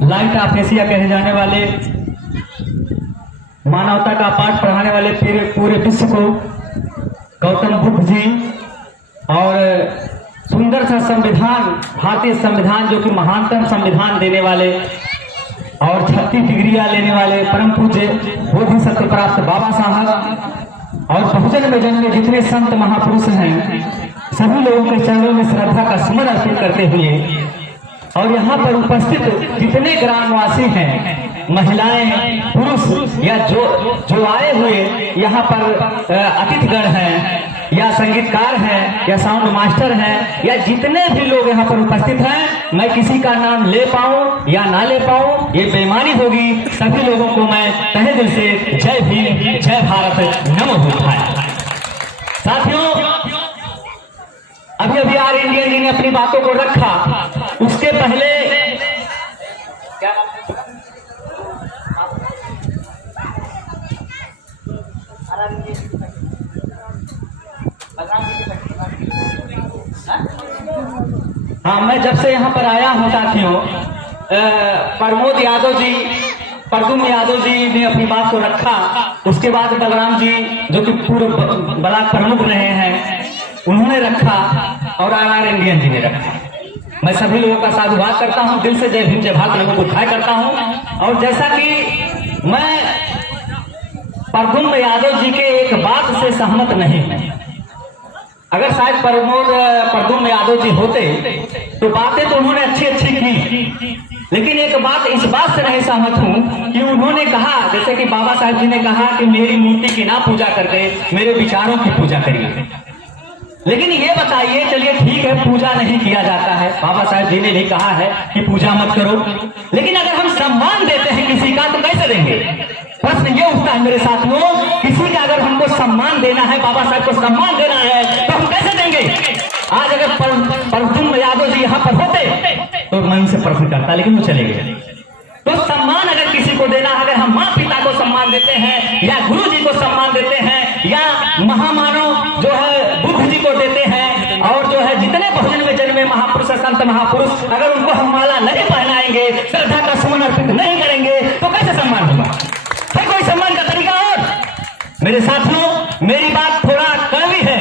Light of Asia कहे जाने वाले, मानवता का पाठ पढ़ाने वाले पूरे विश्व को गौतम बुद्ध जी, और सुंदर सा संविधान, भारतीय संविधान जो कि महानतम संविधान देने वाले और 36 डिग्रियां लेने वाले परम पूज्य बोधि सत्य प्राप्त बाबा साहब और बहुजन में जन्मे जितने संत महापुरुष हैं, सभी लोगों के चरणों में श्रद्धा का सुमन अर्पित करते हुए, और यहाँ पर उपस्थित जितने ग्रामवासी हैं, महिलाएं, पुरुष या जो आए हुए यहाँ पर अतिथिगण हैं, या संगीतकार हैं, या साउंड मास्टर हैं, या जितने भी लोग यहाँ पर उपस्थित हैं, मैं किसी का नाम ले पाऊं या ना ले पाऊं ये बेईमानी होगी। सभी लोगों को मैं तहे दिल से जय भीम, जय भारत, नमो बुद्धाय। साथियों, अभी अभी आर इंडियन जी ने अपनी बातों को रखा, उसके पहले क्या हाँ, मैं जब से यहाँ पर आया हूँ साथियों, प्रमोद यादव जी, प्रद्युम्न यादव जी ने अपनी बात को रखा, उसके बाद बलराम जी जो कि पूर्व ब्लॉक प्रमुख रहे हैं उन्होंने रखा, और आर इंडियन जी ने रखा। मैं सभी लोगों का साधुवाद करता हूं, दिल से जय भीम जय भारत नमो बुद्धाय करता हूं। और जैसा कि मैं प्रद्युम्न यादव जी के एक बात से सहमत नहीं हूं, अगर शायद प्रद्युम्न यादव जी होते तो बातें तो उन्होंने अच्छी अच्छी की, लेकिन एक बात इस बात से नहीं सहमत हूं कि उन्होंने कहा, जैसे कि बाबा साहब जी ने कहा कि मेरी मूर्ति की ना पूजा करके मेरे विचारों की पूजा करिए। लेकिन ये बताइए, चलिए ठीक है पूजा नहीं किया जाता है, बाबा साहब जी ने भी कहा है कि पूजा मत करो, लेकिन अगर हम सम्मान देते हैं किसी का तो कैसे देंगे? प्रश्न ये उठता है मेरे साथियों, किसी का अगर हमको सम्मान देना है, बाबा साहब को सम्मान देना है तो हम कैसे देंगे? आज अगर प्रद्युम्न यादव जी यहाँ पर होते तो मैं उनसे प्रश्न करता, लेकिन वो चले गए। तो सम्मान अगर किसी को देना है, अगर हम माँ पिता को सम्मान देते हैं, या गुरु जी को सम्मान देते हैं, या महामानव जो है बुद्ध जी को देते हैं, और जो है जितने बहुजन में जन्मे महापुरुष, संत महापुरुष, अगर उनको हम माला नहीं पहनाएंगे, श्रद्धा का सुमन अर्पित नहीं करेंगे तो कैसे सम्मान होगा? है कोई सम्मान का तरीका? और मेरे साथियों, मेरी बात थोड़ा कड़वी है,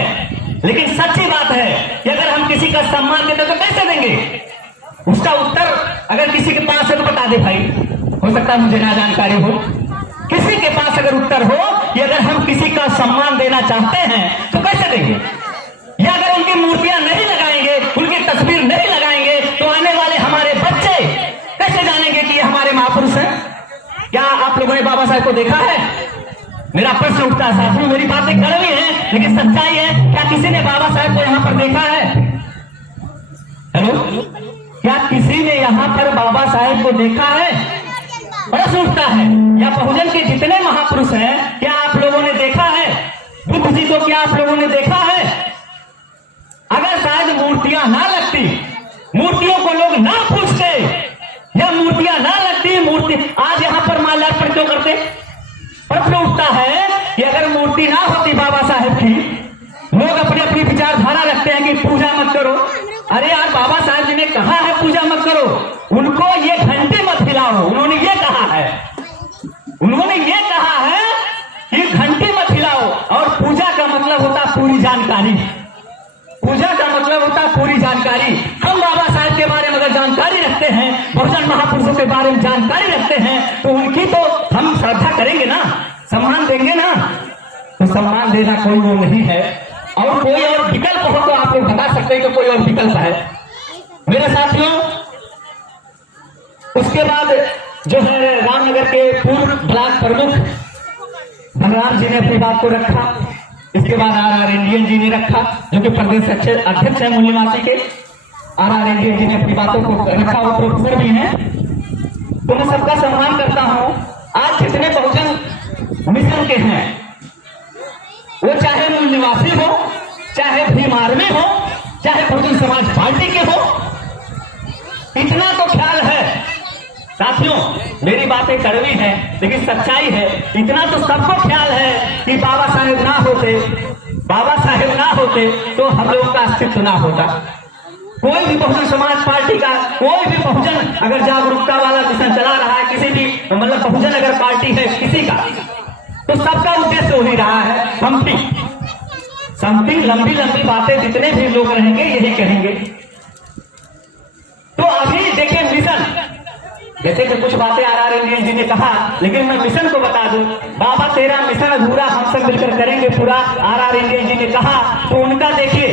लेकिन सच्ची बात है कि अगर हम किसी का सम्मान देते तो कैसे देंगे? उसका उत्तर अगर किसी के पास है तो बता दे भाई, हो सकता है मुझे ना जानकारी हो। किसी के पास अगर उत्तर हो कि अगर हम किसी का सम्मान देना चाहते हैं तो कैसे देंगे, या अगर उनकी मूर्तियां नहीं लगाएंगे, उनकी तस्वीर नहीं लगाएंगे तो आने वाले हमारे बच्चे कैसे जानेंगे कि ये हमारे महापुरुष हैं? क्या आप लोगों ने बाबा साहब को देखा है? मेरा प्रश्न उठता है साथियों, मेरी बातें कड़वी है लेकिन सच्चाई है, क्या किसी ने बाबा साहब को यहाँ पर देखा है? हेलो, क्या किसी ने यहाँ पर बाबा साहेब को देखा है? प्रश्न उठता है। या बहुजन के जितने महापुरुष हैं, क्या आप लोगों ने देखा है? बुद्ध जी को क्या आप लोगों ने देखा है? अगर शायद मूर्तियां ना लगती, मूर्तियों को लोग ना पूछते, या मूर्तियां ना लगती, मूर्ति आज यहाँ पर माल्यार्पण क्यों करते? प्रश्न उठता है कि अगर मूर्ति ना होती बाबा साहेब की, लोग अपनी अपनी विचारधारा रखते हैं कि पूजा मत करो। अरे यार, बाबा साहब जी ने कहा है पूजा मत करो, उनको ये घंटे मत हिलाओ, उन्होंने ये कहा है, उन्होंने ये कहा है कि घंटे मत हिलाओ। और पूजा का मतलब होता पूरी जानकारी, पूजा का मतलब होता पूरी जानकारी। हम बाबा साहब के बारे में अगर जानकारी रखते हैं, बहुजन महापुरुषों के बारे में जानकारी रखते हैं, तो उनकी तो हम श्रद्धा करेंगे ना, सम्मान देंगे ना। तो सम्मान देना कोई वो नहीं है, और कोई और विकल्प हो तो आप लोग बता सकते हैं कि कोई और विकल्प है मेरे साथियों। उसके बाद जो है रामनगर के पूर्व ब्लॉक प्रमुख बलराम जी ने अपनी बात को रखा, इसके बाद आर इंडियन जी ने रखा, जो कि प्रदेश अध्यक्ष है मूल निवासी के। आर इंडियन जी ने अपनी बातों को रखा, वो प्रोफेसर भी हैं, तो मैं सबका सम्मान करता हूं। आज जितने बहुजन मिशन के हैं, वो चाहे मूल निवासी हो, चाहे भीम आर्मी हो, चाहे बहुजन समाज पार्टी के हो, इतना तो ख्याल है साथियों। मेरी बातें कड़वी है लेकिन सच्चाई है, इतना तो सबको ख्याल है कि बाबा साहेब ना होते, बाबा साहेब ना होते तो हम लोगों का अस्तित्व ना होता। कोई भी बहुजन समाज पार्टी का कोई भी बहुजन अगर जागरूकता वाला मिशन चला रहा है, किसी भी मतलब बहुजन अगर पार्टी है किसी का, तो सबका उद्देश्य वही रहा है समथिंग लंबी लंबी बातें जितने भी लोग रहेंगे यही कहेंगे। तो अभी देखिए मिशन, जैसे कि कुछ बातें आर इंडियन जी ने कहा, लेकिन मैं मिशन को बता दूं, बाबा तेरा मिशन अधूरा हम सब मिलकर करेंगे पूरा, आर इंडियन जी ने कहा। तो उनका देखिए,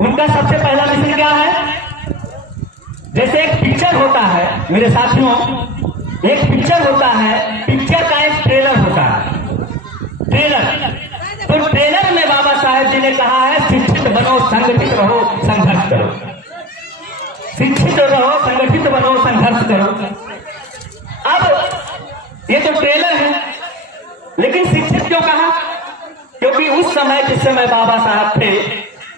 उनका सबसे पहला मिशन क्या है, जैसे एक पिक्चर होता है मेरे साथियों, एक पिक्चर होता है, पिक्चर का एक ट्रेलर होता है, ट्रेलर। तो ट्रेलर में बाबा साहेब जी ने कहा है शिक्षित बनो, संगठित रहो, संघर्ष करो। शिक्षित रहो, संगठित बनो, संघर्ष करो। अब ये तो ट्रेलर है, लेकिन शिक्षित क्यों कहा? क्योंकि उस समय जिस समय बाबा साहब थे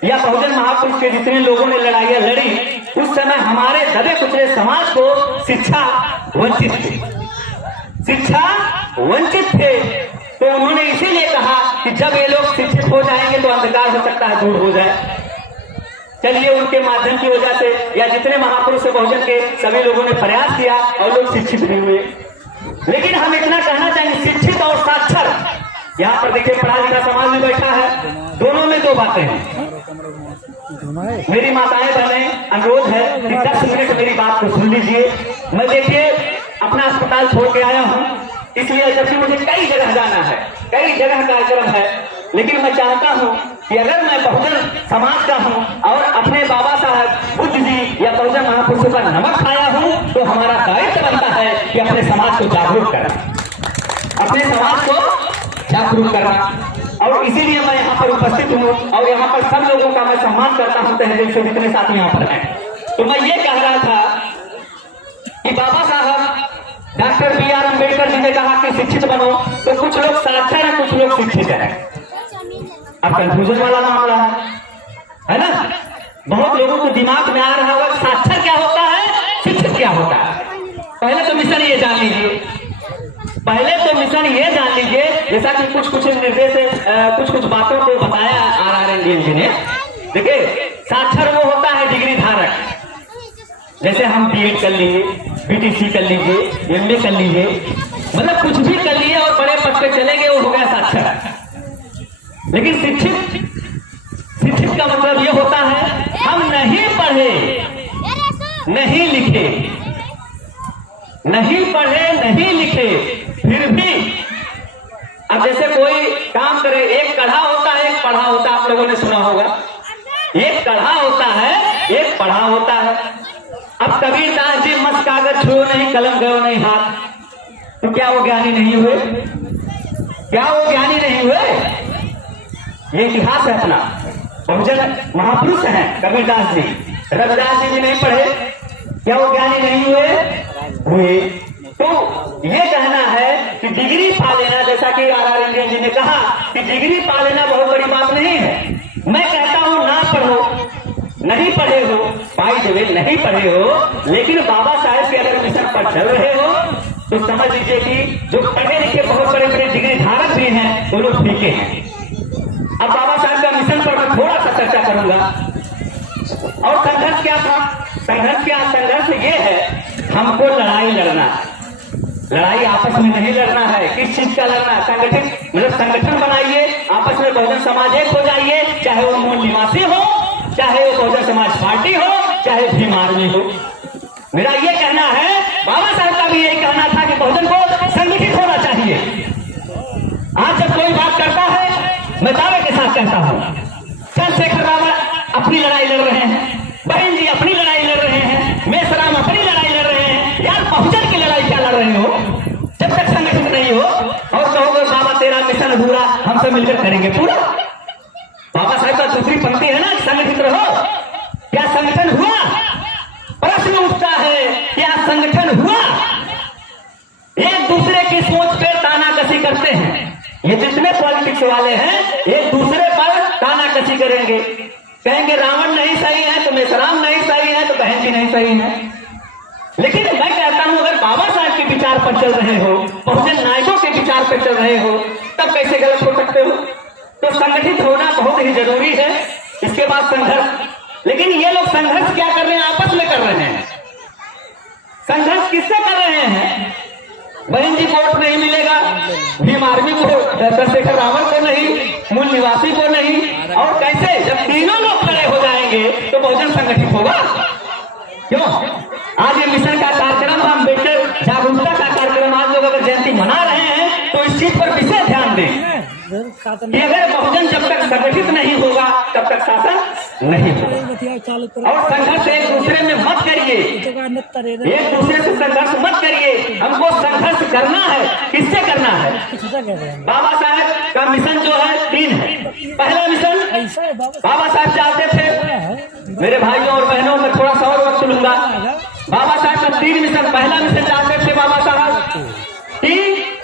या बहुजन महापुरुष के जितने लोगों ने लड़ाइयां लड़ी, उस समय हमारे दबे कुचले समाज को शिक्षा वंचित थे, शिक्षा वंचित थे। तो उन्होंने इसीलिए कहा कि जब ये लोग शिक्षित हो जाएंगे तो अंधकार हो सकता है दूर हो जाए। चलिए उनके माध्यम की वजह से या जितने महापुरुष बहुजन के सभी लोगों ने प्रयास किया और लोग शिक्षित भी हुए। लेकिन हम इतना कहना चाहेंगे, शिक्षित और साक्षर, यहाँ पर देखिए पढ़ा लिखा समाज में बैठा है, दोनों में दो बातें हैं। मेरी माताएं बहनें, अनुरोध है कि 10 मिनट मेरी बात को सुन लीजिए। मैं देखिए अपना अस्पताल छोड़ के आया हूँ, इसलिए जबकि मुझे कई जगह जाना है, कई जगह कार्यक्रम है, लेकिन मैं चाहता हूं कि अगर मैं बहुजन समाज का हूं और अपने बाबा साहब बुद्ध जी या बहुजन महापुरुषों का नमक खाया हूं, तो हमारा दायित्व बनता है कि अपने समाज को जागरूक करना, अपने समाज को जागरूक करना। और इसीलिए मैं यहाँ पर उपस्थित हूँ और यहाँ पर सब लोगों का मैं सम्मान करता हूँ, तहे दिल से जितने साथी यहाँ पर हैं। तो मैं ये कह रहा था कि बाबा साहब डॉक्टर B.R. अम्बेडकर जी ने कहा कि शिक्षित बनो, तो कुछ लोग साक्षर हैं, कुछ लोग शिक्षित हैं। अब कंफ्यूजन वाला मामला है ना? बहुत लोगों को दिमाग में आ रहा होगा साक्षर क्या होता है, शिक्षित क्या होता है। पहले तो मिशन ये जान लीजिए, पहले तो मिशन ये जान लीजिए, जैसा कि कुछ निर्देश कुछ बातों को बताया आर इंडियन जी ने। देखिए साक्षर वो होता है डिग्री धारक, जैसे हम B.Ed कर लीजिए, BTC कर लीजिए, MA कर लीजिए, मतलब कुछ भी कर लिए और बड़े पद पे चले गए, वो हो गया साक्षर। लेकिन शिक्षित का मतलब ये होता है हम नहीं पढ़े, नहीं लिखे, नहीं पढ़े नहीं लिखे, फिर भी अब जैसे कोई काम करे, एक कढ़ा होता है एक पढ़ा होता है, आप लोगों ने सुना होगा, एक कढ़ा होता है एक पढ़ा होता है। अब कबीरदास जी मस्त कागज छुओ नहीं, कलम गयो नहीं हाथ, तो क्या वो ज्ञानी नहीं हुए? क्या वो ज्ञानी नहीं हुए? ये इतिहास है अपना, बहुजन महापुरुष हैं कबीरदास जी, रविदास जी भी नहीं पढ़े, क्या वो ज्ञानी नहीं हुए? तो ये कहना है कि डिग्री पा लेना, जैसा कि आर इंडियन जी ने कहा कि डिग्री पा लेना बहुत बड़ी बात नहीं है। मैं कहता हूं ना पढ़ो, नहीं पढ़े हो, बाय द वे नहीं पढ़े हो, लेकिन बाबा साहेब के अगर मिशन पर चल रहे हो तो समझ लीजिए कि जो पढ़े लिखे बहुत बड़े बड़े डिग्री धारक भी हैं वो लोग फीके हैं। अब बाबा साहब का मिशन पर मैं थोड़ा सा चर्चा करूंगा। और संघर्ष क्या था? संघर्ष ये है, हमको लड़ाई लड़ना है, लड़ाई आपस में नहीं लड़ना है। किस चीज का लड़ना? संगठित, मतलब संगठन बनाइए, आपस में बहुजन समाज एक हो जाइए, चाहे वो मूल निवासी हो, चाहे वो बहुजन समाज पार्टी हो, चाहे भीम आर्मी हो। मेरा ये कहना है, बाबा साहब का भी यही कहना था कि बहुजन को संगठित होना चाहिए। आज जब कोई बात करता है, मैं दावे के साथ कहता हूँ, चंद्रशेखर रावत अपनी लड़ाई लड़ रहे हैं, बहन जी अपनी लड़ाई लड़ रहे हैं, मेसराम अपनी लड़ाई लड़ रहे हैं, यार बहुजन की लड़ाई क्या लड़ रहे हो? जब तक संगठित नहीं हो और कहोगे बाबा तेरा मिशन अधूरा, हम सब मिलकर करेंगे पूरा। बाबा साहब का दूसरी पंक्ति है ना, संगठित रहो। क्या संगठन हुआ? प्रश्न उठता है, क्या संगठन हुआ? एक दूसरे की सोच पे तानाकसी करते हैं, ये जितने पॉलिटिक्स वाले हैं एक दूसरे पर तानाकसी करेंगे, कहेंगे रावण नहीं सही है तो मेसराम नहीं सही है तो बहन जी नहीं सही है। लेकिन मैं कहता हूं, अगर बाबा साहब के विचार पर चल रहे हो, बहुजन नायकों के विचार पर चल रहे हो, तब कैसे गलत हो सकते हो? तो संगठित होना बहुत ही जरूरी है। इसके बाद संघर्ष, लेकिन ये लोग संघर्ष क्या कर रहे हैं, आपस में कर रहे हैं। संघर्ष किससे कर रहे हैं? बहन जी को वोट नहीं मिलेगा, भीम आर्मी को, चंद्रशेखर रावत को नहीं, मूल निवासी को नहीं, और कैसे? जब तीनों लोग खड़े हो जाएंगे तो बहुजन संगठित होगा। क्यों? आज ये मिशन का कार्यक्रम, हम बेटे जागरूकता का कार्यक्रम आज लोग अगर जयंती मना रहे हैं तो इस चीज पर विशेष ध्यान दें कि अगर बहुजन जब तक संगठित नहीं होगा तब तक शासन नहीं होगा। और संघर्ष एक दूसरे में मत करिए, एक दूसरे से संघर्ष मत करिए। हमको संघर्ष करना है। किससे करना है? बाबा साहेब का मिशन जो है 3 है। पहला मिशन बाबा साहेब चाहते थे, मेरे भाइयों और बहनों में थोड़ा सा और वक्त लूंगा। बाबा साहब का 3 मिशन। पहला मिशन चाहते थे बाबा साहब कि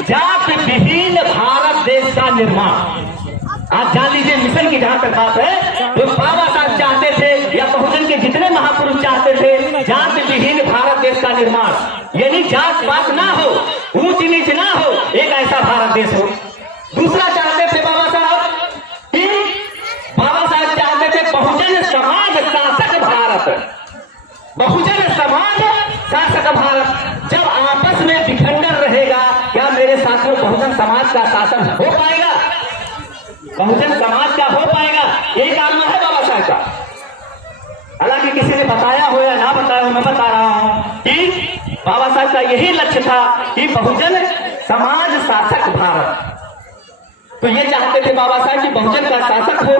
जाति विहीन भारत देश का निर्माण। आप जान लीजिए मिशन की जहां तक बात है, जो बाबा साहब चाहते थे या बहुजन के जितने महापुरुष चाहते थे, जाति विहीन भारत देश का निर्माण, यानी जात पात ना हो, ऊंच नीच ना हो, एक ऐसा भारत देश हो। दूसरा चाहते थे बाबा साहब कि बाबा साहब चाहते थे बहुजन समाज शासक भारत। बहुजन समाज शासक भारत। जब आपस में विखंडन रहेगा, क्या मेरे साथियों बहुजन समाज का शासन हो पाएगा? बहुजन समाज का हो पाएगा? यही कारण है बाबा साहब का। हालांकि किसी ने बताया हो या ना बताया हो, मैं बता रहा हूं कि बाबा साहब का यही लक्ष्य था कि बहुजन समाज शासक भारत। तो ये चाहते थे बाबा साहब कि बहुजन का शासक हो।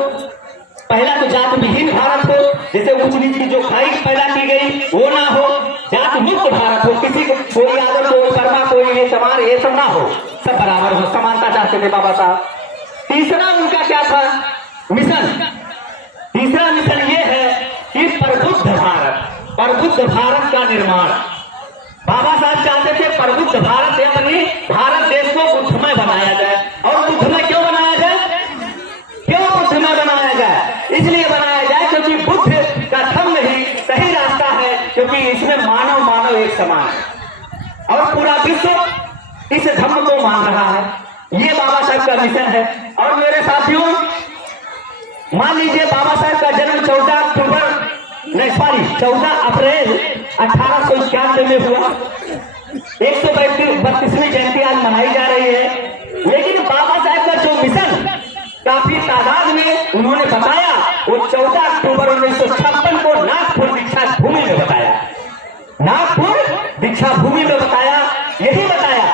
पहला तो जात विहीन भारत हो, जैसे ऊंच नीच की जो खाई पैदा की गई वो ना हो, जात मुक्त भारत हो, किसी को कोई यादव, कोई वर्मा, कोई ये चमार, ये सब ना हो, सब बराबर हो, समानता चाहते थे बाबा साहब। तीसरा उनका क्या था मिशन? तीसरा मिशन ये है कि प्रबुद्ध भारत, प्रबुद्ध भारत का निर्माण। बाबा साहब चाहते थे प्रबुद्ध भारत, यानी भारत देश को बुद्धमय बनाया जाए। और बुद्धमय क्यों बनाया जाए? क्यों बुद्धमय बनाया जाए? इसलिए बनाया जाए क्योंकि बुद्ध का धम्म ही सही रास्ता है, क्योंकि इसमें मानव मानव एक समान है और पूरा विश्व इस धम्म को मान रहा है। ये बाबा साहब का मिशन है। और मेरे साथियों, मान लीजिए बाबा साहब का जन्म 14 अप्रैल 1891 में हुआ। 132वीं जयंती आज मनाई जा रही है। लेकिन बाबा साहब का जो मिशन काफी तादाद में उन्होंने बताया, वो 14 अक्टूबर 1956 को नागपुर दीक्षा भूमि में बताया। नागपुर दीक्षा भूमि में बताया। यही बताया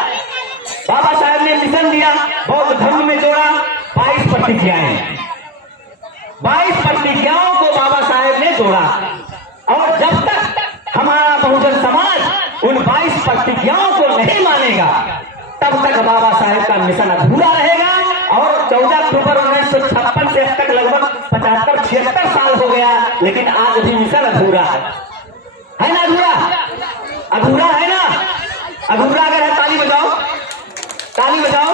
बाबा साहब ने मिशन दिया, बौद्ध धर्म में जोड़ा। 22 प्रतिज्ञाएं, 22 प्रतिज्ञाओं को बाबा साहब ने जोड़ा। और जब तक हमारा बहुजन समाज उन 22 प्रतिज्ञाओं को नहीं मानेगा, तब तक बाबा साहब का मिशन अधूरा रहेगा। और 14 अक्टूबर 1956 से अब तक लगभग 75-76 साल हो गया, लेकिन आज भी मिशन अधूरा है ना? अधूरा, अधूरा है ना? अधूरा अगर है ताली बजाओ, ताली बजाओ।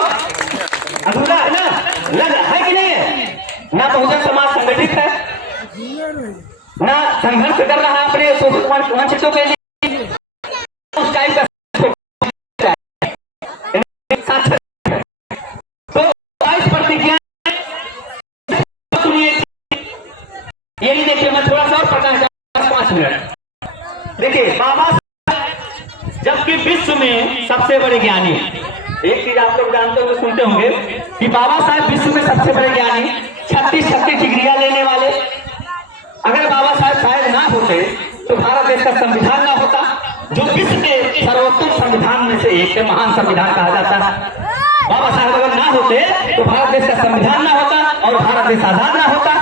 अधूरा है ना? लग है कि नहीं है? ना बहुजन समाज संगठित है, ना संघर्ष कर रहा है अपने वंचितों के लिए। उस टाइम का तो 22 प्रतिज्ञा सुनिए। यही देखिए, मैं थोड़ा सा और प्रकाश 5 मिनट देखिए। बाबा जबकि विश्व में सबसे बड़े ज्ञानी, एक चीज आप लोग जानते होंगे, सुनते होंगे कि बाबा साहब विश्व में सबसे बड़े ज्ञानी, 36 डिग्रियां लेने वाले। अगर बाबा साहब शायद ना होते तो भारत देश का संविधान ना होता, जो विश्व के सर्वोत्तम संविधान में से एक है, महान संविधान कहा जाता है। बाबा साहब अगर ना होते तो भारत देश का संविधान ना होता और भारत देश आजाद ना होता।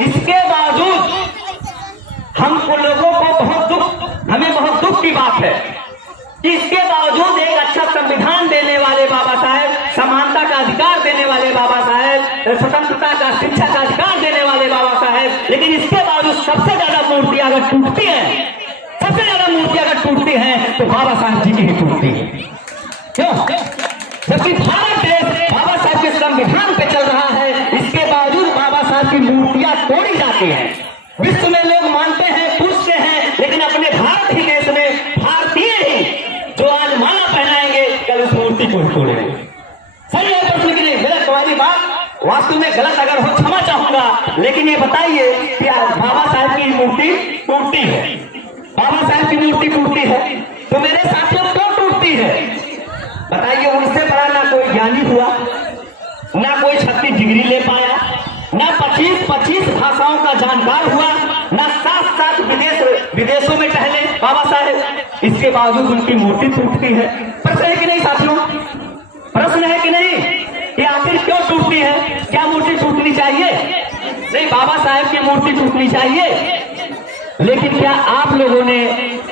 इसके बावजूद हम लोगों को हमें बहुत दुख की बात है कि इसके बावजूद एक अच्छा संविधान देने वाले बाबा साहब, समानता का अधिकार देने वाले बाबा साहब, स्वतंत्रता का, शिक्षा का अधिकार देने वाले बाबा साहब, लेकिन इसके बावजूद सबसे ज्यादा मूर्तियां अगर टूटती हैं, सबसे ज्यादा मूर्तियां अगर टूटती हैं तो बाबा साहब जी की ही टूटती है। क्यों? जबकि भारत देश बाबा साहब के संविधान पे चल रहा है, इसके बावजूद बाबा साहब की मूर्तियां तोड़ी जाती हैं। विश्व में लोग मानते हैं, पूछते हैं, लेकिन अपने भारत ही देश में भारतीय ही जो आज माला पहनाएंगे, कल उस मूर्ति को तोड़ेंगे। सही है प्रश्न की नहीं? मेरा तुम्हारी बात वास्तु में गलत अगर हो क्षमा चाहूंगा, लेकिन ये बताइए कि बाबा साहेब की मूर्ति टूटती है, बाबा साहेब की मूर्ति टूटती है, तो मेरे साथियों क्यों टूटती है? बताइए। उनसे बड़ा ना कोई ज्ञानी हुआ, ना कोई 36 डिग्री ले पाया, ना 25 भाषाओं का जानकार हुआ, ना 7 विदेशों में टहले बाबा साहेब, इसके बावजूद उनकी मूर्ति टूटती है। प्रश्न है कि नहीं साथियों? प्रश्न है कि नहीं कि आखिर क्यों टूटती है? क्या मूर्ति टूटनी चाहिए? नहीं, बाबा साहेब की मूर्ति टूटनी चाहिए। लेकिन क्या आप लोगों ने,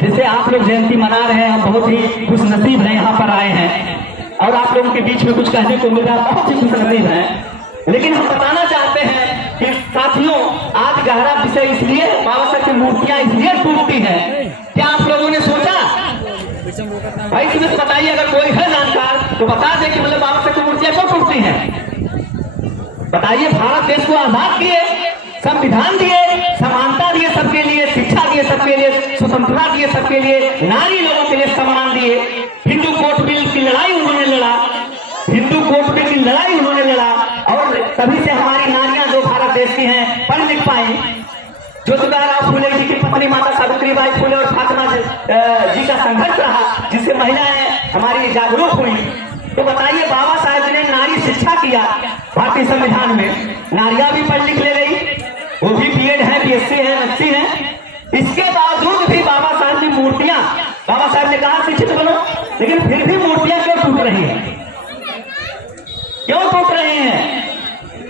जैसे आप लोग जयंती मना रहे हैं, हम बहुत ही खुश नसीब हैं, यहाँ पर आए हैं और आप लोगों के बीच में कुछ कहने को मिल रहा, बहुत ही खुश नसीब हैं। लेकिन हम बताना चाहते हैं कि साथियों, आज गहरा विषय इसलिए बाबा साहब की मूर्तियां इसलिए टूटती हैं। क्या आप लोगों ने सोचा? भाई तुम्हें तो बताइए, अगर कोई है जानकार तो बता दे कि मतलब बाबा साहब की मूर्तियां क्यों टूटती हैं। बताइए। भारत देश को आजाद किए, संविधान दिए, समानता दिए सबके लिए, शिक्षा दिए सबके लिए, स्वतंत्रता दिए सबके लिए, नारी लोगों के लिए सम्मान दिए, हिंदू कोर्ट बिल की लड़ाई उन्होंने लड़ा, हिंदू कोर्ट बिल की लड़ाई उन्होंने लड़ा, और तभी से हमारी नारियां जो भारत देश की हैं पढ़ लिख पाई। ज्योतिबा फूले जी की पत्नी माता सावित्रीबाई फूले और फातिमा जी का संघर्ष रहा, जिससे महिलाएं हमारी जागरूक हुई। तो बताइए, बाबा साहेब ने नारी शिक्षा किया भारतीय संविधान में, नारियां भी पढ़ लिख ले गई, वो भी बीएड है, बीएससी है, एमएससी है। इसके बावजूद भी बाबा साहेब की मूर्तियां, बाबा साहेब ने कहा शिक्षित बनो, लेकिन फिर भी मूर्तियां क्यों टूट रही हैं? क्यों टूट रहे हैं?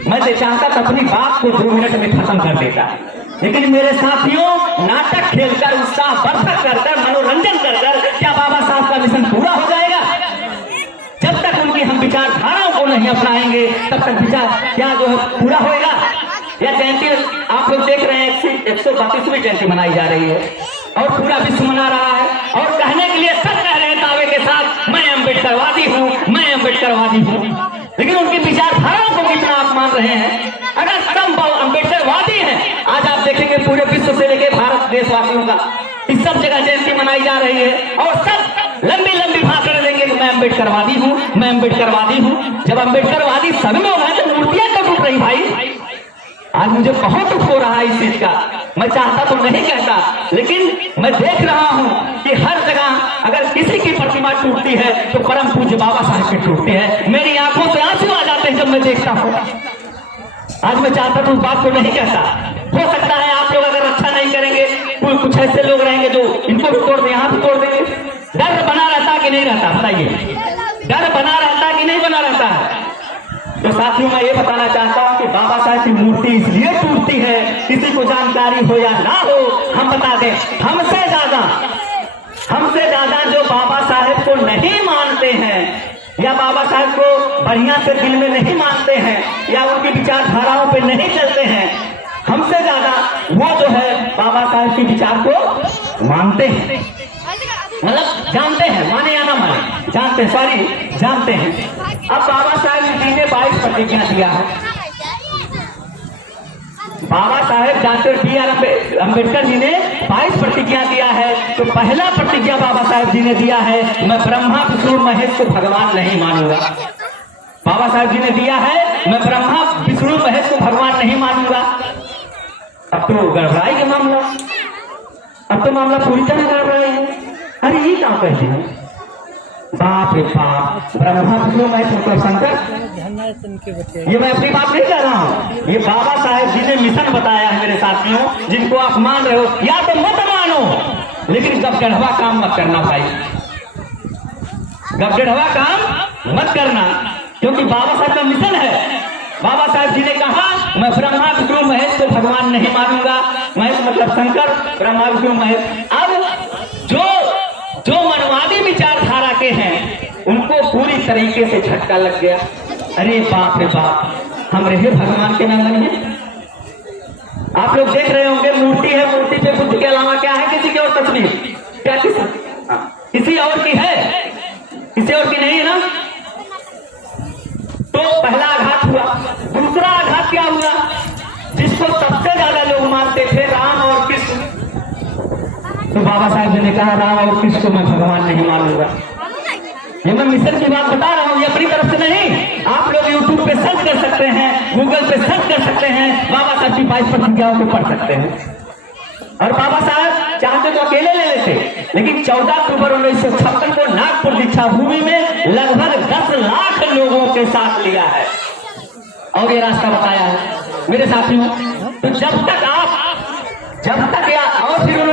मैं चाहता था अपनी बात को 2 मिनट में खत्म कर देता, लेकिन मेरे साथियों, नाटक खेलकर, उत्साह वर्धक कर, मनोरंजन कर क्या बाबा साहब का मिशन पूरा हो जाएगा? जब तक उनकी हम विचारधाराओं को नहीं अपनाएंगे, तब तक विचार क्या जो है पूरा होएगा? यह जयंती आप लोग देख रहे हैं, 132वीं जयंती मनाई जा रही है और पूरा विश्व मना रहा है, और कहने के लिए सब कह रहे हैं दावे के साथ, मैं अम्बेडकरवादी हूँ, मैं अम्बेडकरवादी हूँ। लेकिन उनकी विचारधाराओं को कितना आप मान रहे हैं? अगर सब अम्बेडकरवादी हैं, आज आप देखेंगे पूरे विश्व से लेकर भारत देशवासियों का इस सब जगह जयंती मनाई जा रही है, और सब लंबी लंबी भाषण देंगे कि मैं अम्बेडकरवादी हूँ, मैं अम्बेडकरवादी हूँ। जब अम्बेडकरवादी सब में है तो मूर्तियां क्यों टूट रही भाई? आज मुझे बहुत दुख हो रहा है इस चीज का। मैं चाहता तो नहीं कहता, लेकिन मैं देख रहा हूं कि हर जगह अगर किसी की प्रतिमा टूटती है तो परम पूज्य बाबा साहब की टूटती है। मेरी आंखों से आंसू आ जाते हैं जब मैं देखता हूं। आज मैं चाहता तो उस बात को नहीं कहता। हो सकता है आप लोग अगर अच्छा नहीं करेंगे, कुछ ऐसे लोग रहेंगे जो इनको भी तोड़ दें, यहाँ भी तोड़ देंगे। डर बना रहता कि नहीं रहता? बताइए, डर बना रहता कि नहीं बना रहता है? तो साथियों, मैं ये बताना चाहता हूं कि बाबा साहब की मूर्ति इसलिए टूटती है, किसी को जानकारी हो या ना हो, हम बता दें, हमसे ज्यादा जो बाबा साहब को नहीं मानते हैं या बाबा साहब को बढ़िया से दिल में नहीं मानते हैं या उनकी विचारधाराओं पे नहीं चलते हैं, हमसे ज्यादा वो जो है बाबा साहब के विचार को मानते हैं, मतलब जानते हैं, माने या ना माने, जानते हैं। अब बाबा साहेब जी ने 22 प्रतिज्ञा दिया है। Baba Saheb doctor B.R. अम्बेडकर जी ने 22 प्रतिज्ञा दिया है। तो पहला प्रतिज्ञा बाबा साहेब जी ने दिया है, मैं ब्रह्मा विष्णु महेश को भगवान नहीं मानूंगा। बाबा साहेब जी ने दिया है, मैं ब्रह्मा विष्णु महेश को भगवान नहीं मानूंगा। अब तो गड़बड़ाई का मामला, अब तो मामला पूरी तरह गड़बड़ाई है। अरे ये क्या कहते हैं? बाप रे बाप, ब्रह्मा विष्णु महेश शंकर, ये मैं अपनी बात नहीं कह रहा हूँ, ये बाबा साहेब जी ने मिशन बताया है मेरे साथियों, जिनको आप मान रहे हो या तो मत मानो, लेकिन गपगढ़वा काम मत करना भाई, गपगढ़वा काम मत करना, क्योंकि बाबा साहब का मिशन है। बाबा साहब जी ने कहा, मैं ब्रह्मा विष्णु महेश को भगवान नहीं मानूंगा। महेश मतलब शंकर, ब्रह्मा विष्णु महेश। अब जो मनवादी विचारधारा के हैं, उनको पूरी तरीके से झटका लग गया। अरे बाप रे बाप, हम रहे भगवान के नाम नहीं है। आप लोग देख रहे होंगे, मूर्ति है, मूर्ति पे बुद्ध के अलावा क्या है? किसी की और तस्वीर? क्या किसी और की है? किसी और की नहीं है ना? तो पहला आघात हुआ। दूसरा आघात क्या हुआ? जिसको सबसे ज्यादा लोग मानते थे, राम और कृष्ण, तो बाबा साहब जी ने कहा, राम और कृष्ण को मैं भगवान नहीं मानूंगा। ये मैं मिशन की बात बता रहा हूँ, ये अपनी तरफ से नहीं। आप लोग यूट्यूब पे सर्च कर सकते हैं, गूगल पे सर्च कर सकते हैं, बाबा साहब की 22 प्रतिज्ञाओं को पढ़ सकते हैं। और बाबा साहब चाहते तो अकेले ले लेते, लेकिन 14 अक्टूबर 1956 को नागपुर दीक्षा भूमि में लगभग 10 लाख लोगों के साथ लिया है और ये रास्ता बताया है मेरे साथियों। तो जब तक या और फिर